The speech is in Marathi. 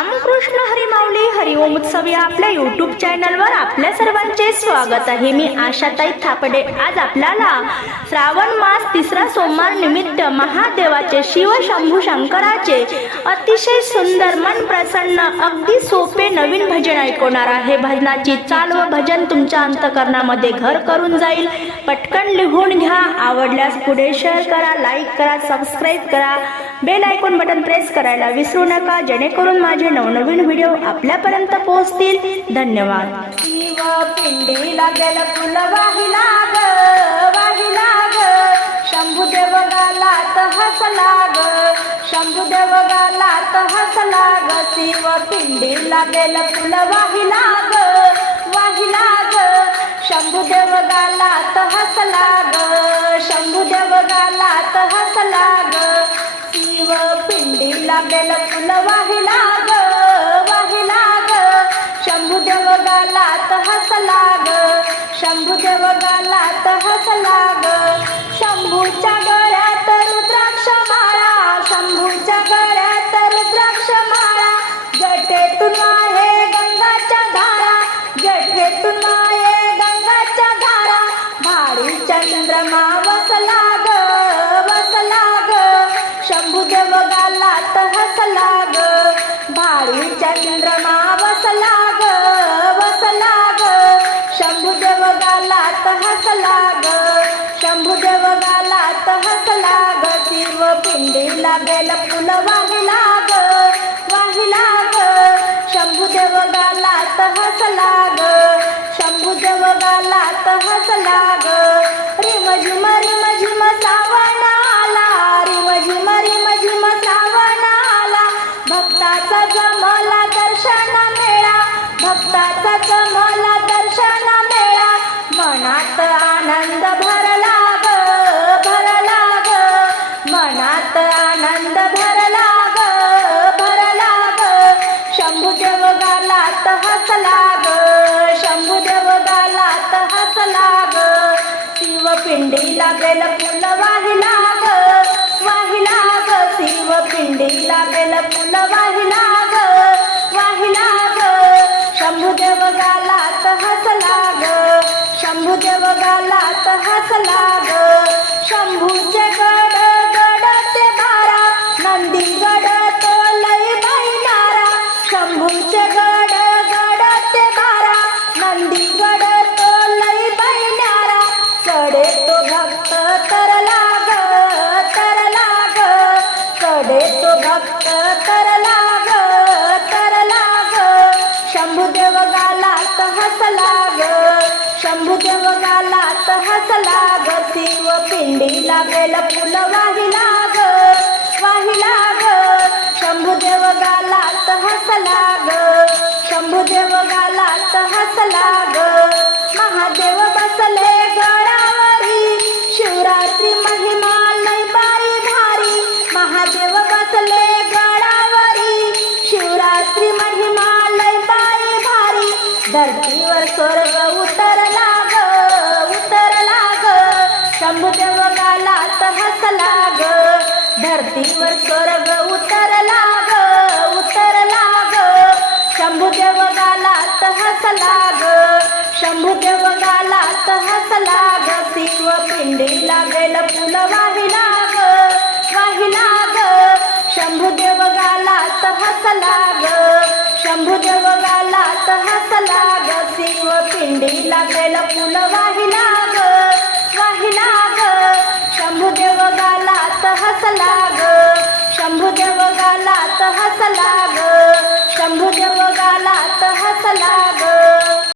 रामकृष्ण हरिमावली हरि हरिओम उत्सव या आपल्या युट्यूब चॅनलवर आपल्या सर्वांचे स्वागत आहे. मी आशाताई थापडे. आज आपल्याला श्रावण मास तिसरा सोमवार निमित्त महादेवाचे शिव शंभू शंकराचे अतिशय सुंदर मन प्रसन्न अगदी सोपे नवीन भजन ऐकवणार आहे. भजनाची चाल व भजन तुमच्या अंतकरणामध्ये घर करून जाईल. पटकन लिहून घ्या. आवडल्यास पुढे शेअर करा लाईक करा सबस्क्राईब करा. बेल आयकॉन बटन प्रेस करायला विसरू नका जेणेकरून माझे नवनवीन व्हिडिओ आपल्यापर्यंत पोहोचतील. धन्यवाद. शिव पिंडी लागेल फुल वाहिला ग वाहिला ग शंभुदेव गालात हसला ग शंभुदेव गालात हसला ग शिव पिंडी लागेल फुल वाहिला ग वाहिला ग शंभुदेव गालात हसला ग शंभुदेव गालात हसला ग आपल्याला फुलं वाहिला ग वाहिला ग शंभुदेव गालात हसला ग शंभुदेव गालात हसला ग शंभूच्या गळ्यात रुद्राक्ष माळा शंभूच्या गळ्यात रुद्राक्ष माळा. जटेतून आहे गंगाच्या धारा जटेतून आहे गंगाच्या धारा. भारी चंद्रमा वसला चंद्रमा वसला ग वसला ग शंभुदेव गालात हसला ग शंभुदेव गालात हसला ग शिव पिंडी लागेल फुल वाहिला ग वाहिला ग शंभुदेव गालात हसला ग शंभुदेव गालात हसला ग रिम झिम पिंडीला पिंडी फुल वाहिला ग वाहिला ग शिव पिंडी बेल फुल वाहिला ग वाहिला ग. शंभुदेव गालात हसला ग शंभुदेव गालात हसला ग. शंभूचे गड गड ते बारा नंदी गड तो लई बैलारा शंभूचे गड तरला ग तरला ग शंभुदेव गालात हसला ग शंभुदेव गालात हसला ग शिव पिंडी लागेल फुल वाहिला ग वाहिला ग शंभुदेव गालात हसला ग शंभुदेव गालात हसला ग महादेव महिमा लय बाई भारी. धरतीवर स्वर्ग उतरला ग उतरला ग. समुद्र गालात हसला ग धरतीवर स्वर्ग उतरला ग उतरला ग. शंभुदेव गालात हसला ग शंभुदेव गालात हसला ग शिव पिंडीला लागेल फुल वाहिला हसला ग शिव पिंडीला तेल फुल वाहिला ग वाहिला ग शंभूदेव गालात हसला ग शंभूदेव गालात हसला ग शंभूदेव गालात हसला ग